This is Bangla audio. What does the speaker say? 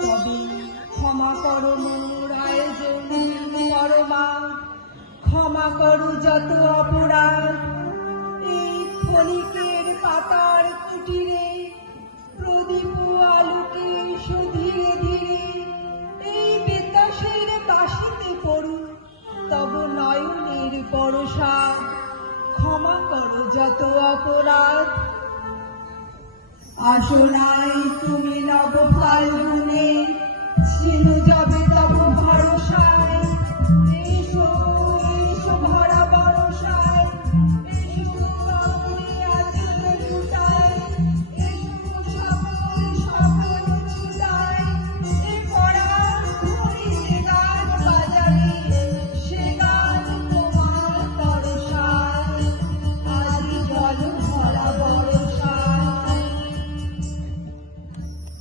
তবে ক্ষমা করো মোর আয়োজন করো মা, ক্ষমা করো যত অপরাধ। এই ক্ষণিকের পাতার কুটিরে প্রদীপ আলোকে ধীরে ধীরে এই বেতাসের বাঁশিতে পড়ু তব নয়নের বরসাদ। ক্ষমা করো যত অপরাধ। আসো নাই তুমি নব ফাল্গুনে, ছিল